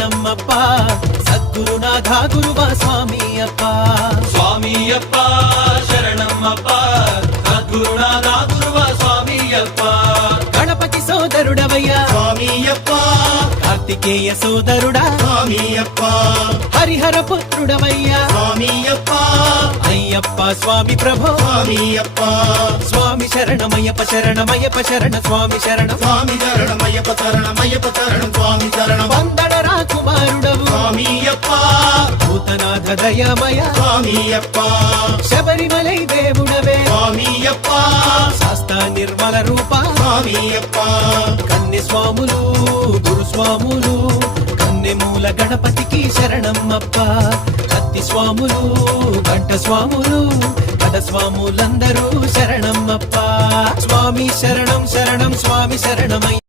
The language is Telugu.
ಶರಣಮ್ಮಪ್ಪ ಸದ್ಗುರುನಾಥ ಗುರುವ ಸ್ವಾಮಿಯಪ್ಪ ಸ್ವಾಮಿಯಪ್ಪ ಶರಣಮ್ಮಪ್ಪ ಸದ್ಗುರುನಾಥ ಗುರುವ ಸ್ವಾಮಿಯಪ್ಪ ಗಣಪತಿ ಸೋದರುಡವಯ್ಯ ಸ್ವಾಮಿಯಪ್ಪ ಕಾರ್ತಿಕೇಯ ಸೋದರುಡ ಸ್ವಾಮಿಯಪ್ಪ ಹರಿಹರ ಪುತ್ರುಡವಯ್ಯ ಸ್ವಾಮಿಯಪ್ಪ ಅಯ್ಯಪ್ಪ ಸ್ವಾಮಿ ಪ್ರಭೋ ಸ್ವಾಮಿಯಪ್ಪ ಸ್ವಾಮಿ ಶರಣಮಯ್ಯಪ್ಪ ಶರಣಮಯ್ಯಪ್ಪ ಶರಣ ಸ್ವಾಮಿ ಶರಣ స్వామి శరణమయ్యప్ప శరణమయ్యప్ప శరణం స్వామి శరణం వందన రాకుమారుడవు స్వామియప్ప భూతనాథ దయామయ స్వామియప్ప శబరిమలై దేవుడవే స్వామియప్ప శాస్తా నిర్మల రూప స్వామియప్ప కన్నె స్వాములు గురుస్వాములు కన్నెమూల గణపతికి శరణమ్మప్ప కత్తి స్వాములు గంట స్వాములు కథ స్వాములందరూ శరణమ్మప్ప స్వామి శరణం శరణం స్వామి శరణమయ్య